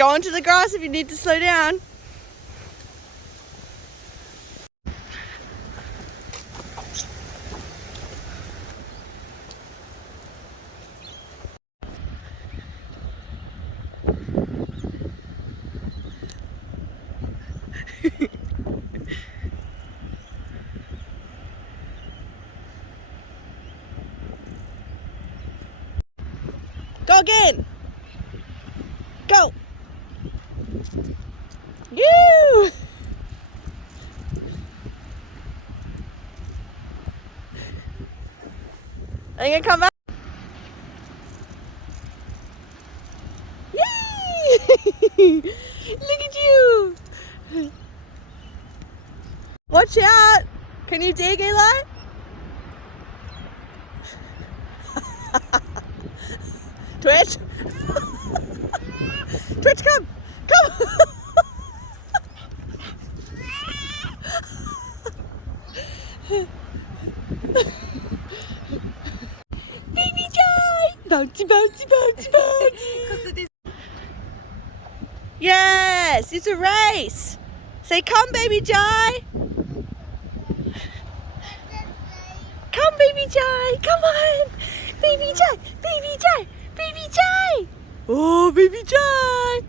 go onto the grass if you need to slow down. Go again. Go. You. Are you gonna come back? Yay! Look at you. Watch out. Can you dig, Eli? Twitch. Twitch, come. Come. Baby Jai! Bouncy, bouncy, bouncy, bouncy! Yes, it's a race! Say, come, Baby Jai! Come, Baby Jai! Come on! Baby Jai! Baby Jai! Baby Jai! Oh, Baby Jai!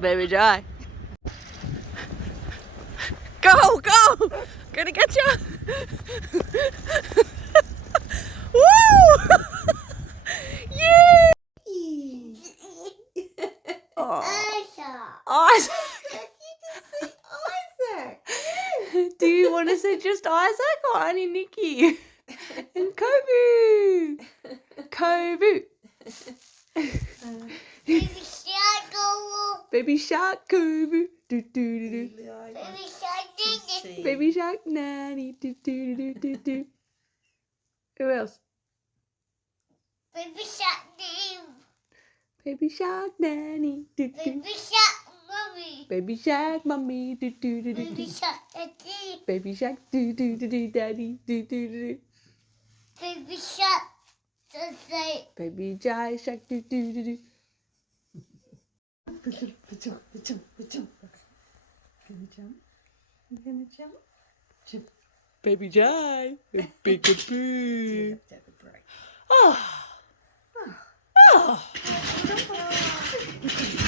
Baby Jai! Go, go! Gonna get you! Woo! Yeah! Isaac! Isaac! Do you want to say just Isaac or Auntie Nikki? And Kobu! Kobu! Baby shark go. Baby shark Kobu! Do do do do. Baby shark ding. Baby shark nanny! Do do do do do. Who else? Baby shark ding. Baby shark nanny! Do do. Baby shark mommy. Baby shark mummy! Do do do do Baby do. shark daddy. Baby shark do do do do daddy! Do do do do. Baby shark say. Baby Jai shark do do do do. Gonna jump? You gonna jump? Jump. Baby Jai! Big Do boo! you have to have a break? Oh! Oh! Jump.